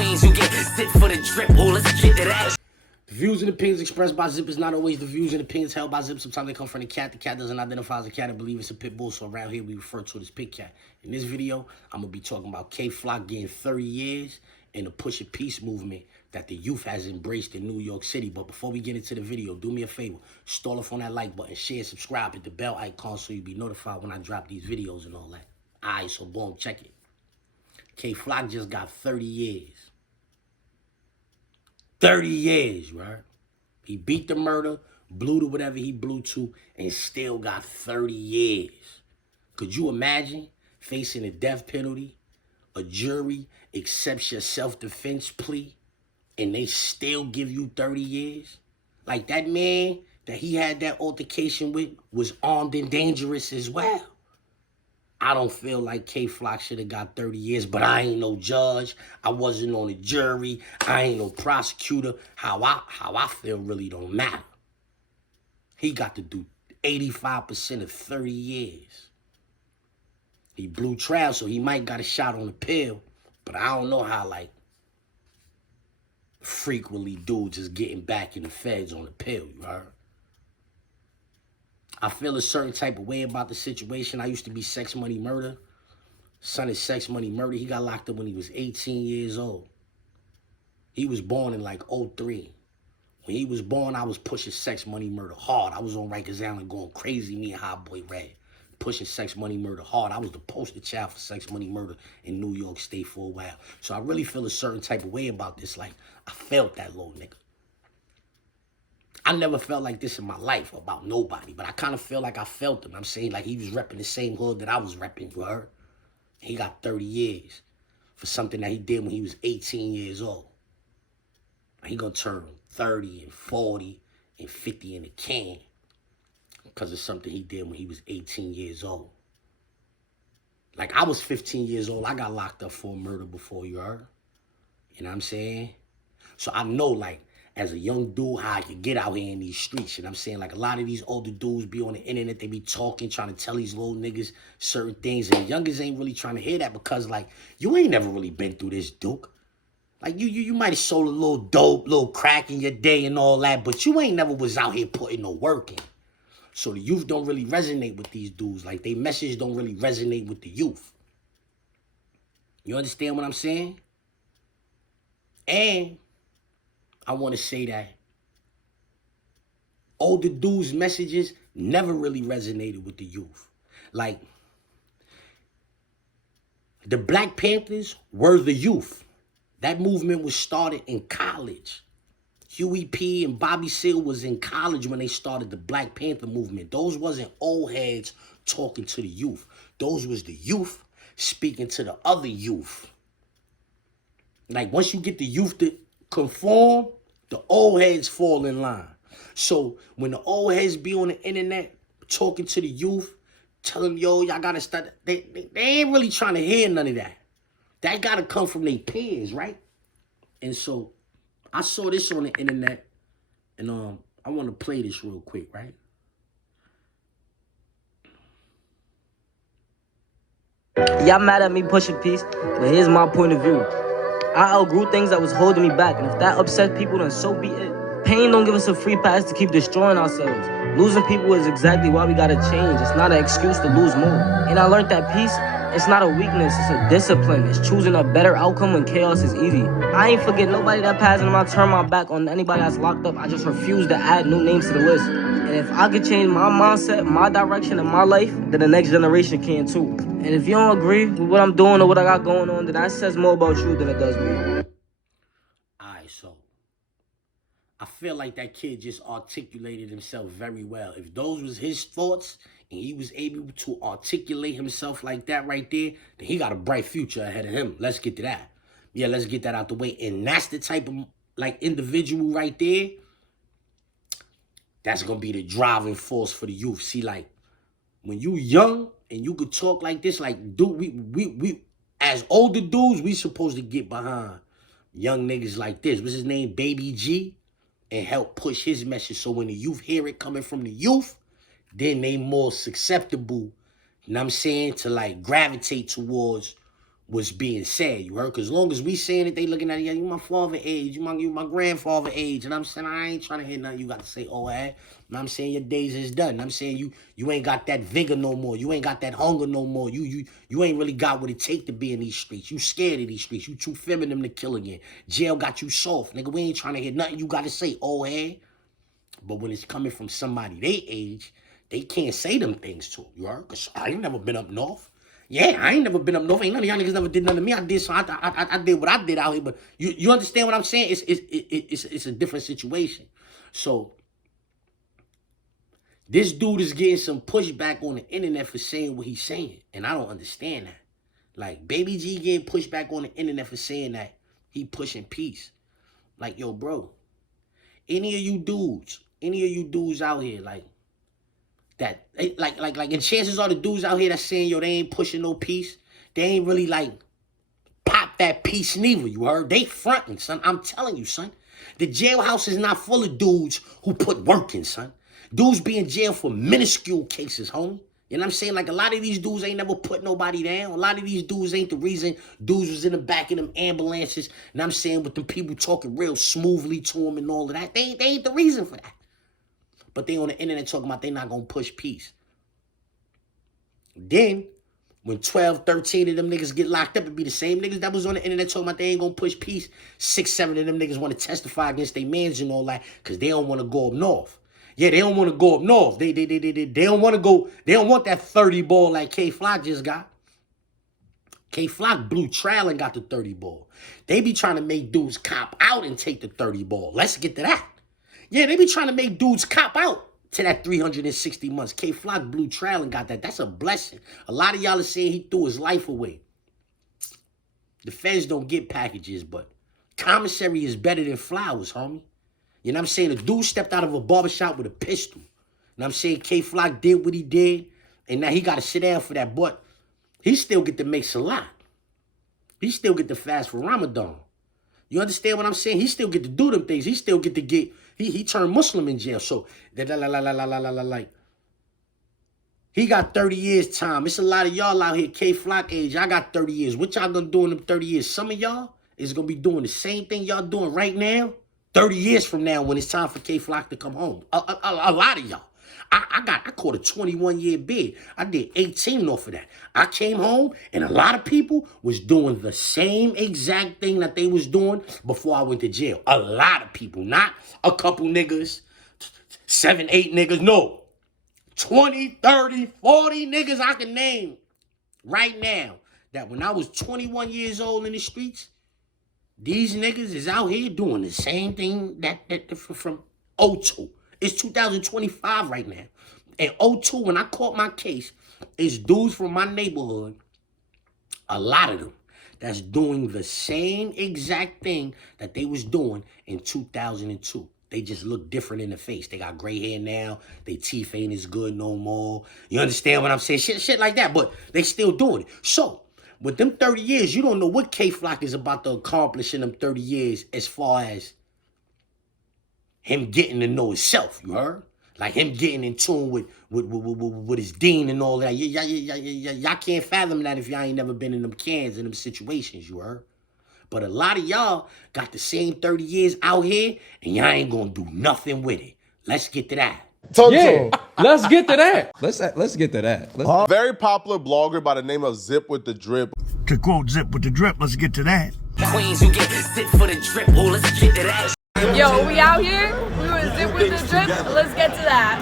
queens, you get zip for the drip. Oh, let's get to that. The views and opinions expressed by Zip is not always the views and opinions held by Zip. Sometimes they come from the cat. The cat doesn't identify as a cat. I believe it's a pit bull, so around here we refer to it as pit cat. In this video, I'm going to be talking about K-Flock getting 30 years and the push of peace movement that the youth has embraced in New York City. But before we get into the video, do me a favor. Stall off on that like button, share, subscribe, hit the bell icon so you'll be notified when I drop these videos and all that. All right, so boom, check it. K-Flock just got 30 years. 30 years, right? He beat the murder, blew to whatever he blew to, and still got 30 years. Could you imagine facing a death penalty? A jury accepts your self-defense plea, and they still give you 30 years? Like that man that he had that altercation with was armed and dangerous as well. I don't feel like K-Flock should have got 30 years, but I ain't no judge. I wasn't on the jury. I ain't no prosecutor. How I feel really don't matter. He got to do 85% of 30 years. He blew trial, so he might got a shot on the pill, but I don't know how, like, frequently dudes is getting back in the feds on the pill, you heard? I feel a certain type of way about the situation. I used to be Sex Money Murder. Son is Sex Money Murder. He got locked up when he was 18 years old. He was born in like 03. When he was born, I was pushing Sex Money Murder hard. I was on Rikers Island going crazy, me and Hot Boy Red. Pushing Sex Money Murder hard. I was the poster child for Sex Money Murder in New York State for a while. So I really feel a certain type of way about this. Like, I felt that little nigga. I never felt like this in my life about nobody, but I kind of feel like I felt him. I'm saying, like, he was repping the same hood that I was repping for her. He got 30 years for something that he did when he was 18 years old. He gonna turn 30 and 40 and 50 in a can because of something he did when he was 18 years old. Like, I was 15 years old. I got locked up for a murder before, you heard? You know what I'm saying? So I know, like, as a young dude, how I could get out here in these streets. You know what I'm saying? Like, a lot of these older dudes be on the internet. They be talking, trying to tell these little niggas certain things. And youngers ain't really trying to hear that because, like, you ain't never really been through this, Duke. Like, you might have sold a little dope, little crack in your day and all that, but you ain't never was out here putting no work in. So the youth don't really resonate with these dudes. Like, they message don't really resonate with the youth. You understand what I'm saying? And I want to say that older dudes' messages never really resonated with the youth. Like, the Black Panthers were the youth. That movement was started in college. Huey P. and Bobby Seale was in college when they started the Black Panther movement. Those wasn't old heads talking to the youth. Those was the youth speaking to the other youth. Like, once you get the youth to conform, the old heads fall in line. So when the old heads be on the internet talking to the youth, telling them, yo, y'all gotta start, they ain't really trying to hear none of that. That gotta come from their peers, right? And so I saw this on the internet, and I want to play this real quick, right? Y'all mad at me pushing peace, but here's my point of view. I outgrew things that was holding me back, and if that upsets people, then so be it. Pain don't give us a free pass to keep destroying ourselves. Losing people is exactly why we gotta change. It's not an excuse to lose more. And I learned that peace, it's not a weakness, it's a discipline. It's choosing a better outcome when chaos is easy. I ain't forget nobody that passed, and I'm not turning my back on anybody that's locked up. I just refuse to add new names to the list. And if I could change my mindset, my direction, and my life, then the next generation can too. And if you don't agree with what I'm doing or what I got going on, then that says more about you than it does me. Alright, so I feel like that kid just articulated himself very well. If those was his thoughts and he was able to articulate himself like that right there, then he got a bright future ahead of him. Let's get to that. Yeah, let's get that out the way. And that's the type of, like, individual right there that's going to be the driving force for the youth. See, like, when you young and you could talk like this, like, dude, we as older dudes, we supposed to get behind young niggas like this. What's his name? Baby G. And help push his message. So when the youth hear it coming from the youth, then they more susceptible, you know what I'm saying, to, like, gravitate towards was being said, you heard? Because as long as we saying it, they looking at it, yeah, you my father age, you my grandfather age. And I'm saying, I ain't trying to hear nothing you got to say, oh, hey. And I'm saying your days is done. And I'm saying you ain't got that vigor no more. You ain't got that hunger no more. You ain't really got what it take to be in these streets. You scared of these streets. You too feminine to kill again. Jail got you soft. Nigga, we ain't trying to hear nothing you got to say, oh, hey. But when it's coming from somebody they age, they can't say them things to them, you heard? Because I ain't never been up north. Yeah, I ain't never been up north. Ain't none of y'all niggas never did nothing to me. I did, so I did what I did out here. But you understand what I'm saying? It's a different situation. So this dude is getting some pushback on the internet for saying what he's saying. And I don't understand that. Like, Baby G getting pushback on the internet for saying that he pushing peace. Like, yo, bro, any of you dudes out here, like, that, like, and chances are the dudes out here that's saying, yo, they ain't pushing no peace, they ain't really, like, pop that peace neither, you heard? They fronting, son. I'm telling you, son. The jailhouse is not full of dudes who put work in, son. Dudes be in jail for minuscule cases, homie. You know what I'm saying? Like, a lot of these dudes ain't never put nobody down. A lot of these dudes ain't the reason dudes was in the back of them ambulances. And I'm saying with them people talking real smoothly to them and all of that. They ain't the reason for that. But they on the internet talking about they not going to push peace. Then, when 12, 13 of them niggas get locked up, it be the same niggas that was on the internet talking about they ain't going to push peace. 6, 7 of them niggas want to testify against their mans and all that because they don't want to go up north. Yeah, they don't want to go up north. They don't want to go. They don't want that 30 ball like K-Flock just got. K-Flock blew trail and got the 30 ball. They be trying to make dudes cop out and take the 30 ball. Let's get to that. Yeah, they be trying to make dudes cop out to that 360 months. K-Flock blew trail and got that. That's a blessing. A lot of y'all are saying he threw his life away. The feds don't get packages, but commissary is better than flowers, homie. You know what I'm saying? A dude stepped out of a barbershop with a pistol. You know what I'm saying? K-Flock did what he did, and now he got to sit down for that, but he still get to make salat. He still get to fast for Ramadan. You understand what I'm saying? He still get to do them things. He still get to get, he turned Muslim in jail. So, like, he got 30 years time. It's a lot of y'all out here, K-Flock age. I got 30 years. What y'all gonna do in them 30 years? Some of y'all is gonna be doing the same thing y'all doing right now, 30 years from now when it's time for K-Flock to come home. A lot of y'all. I caught a 21-year bid. I did 18 off of that. I came home, and a lot of people was doing the same exact thing that they was doing before I went to jail. A lot of people, not a couple niggas, 7, 8 niggas, no. 20, 30, 40 niggas I can name right now that when I was 21 years old in the streets, these niggas is out here doing the same thing that from 02. It's 2025 right now. And 02, when I caught my case, it's dudes from my neighborhood, a lot of them, that's doing the same exact thing that they was doing in 2002. They just look different in the face. They got gray hair now. Their teeth ain't as good no more. You understand what I'm saying? Shit like that, but they still doing it. So, with them 30 years, you don't know what K-Flock is about to accomplish in them 30 years as far as him getting to know himself, you heard? Like him getting in tune with his dean and all that. Y'all can't fathom that if y'all ain't never been in them cans in them situations, you heard? But a lot of y'all got the same 30 years out here, and y'all ain't gonna do nothing with it. Let's get to that. Let's get to that. Let's get to that. Very popular blogger by the name of ZIPWITTHEDRIP. To quote Zip with the Drip, let's get to that. Queens, you get zip for the drip. Oh, let's get to that. Yo, we out here. We with Zip with the Drip. Let's get to that.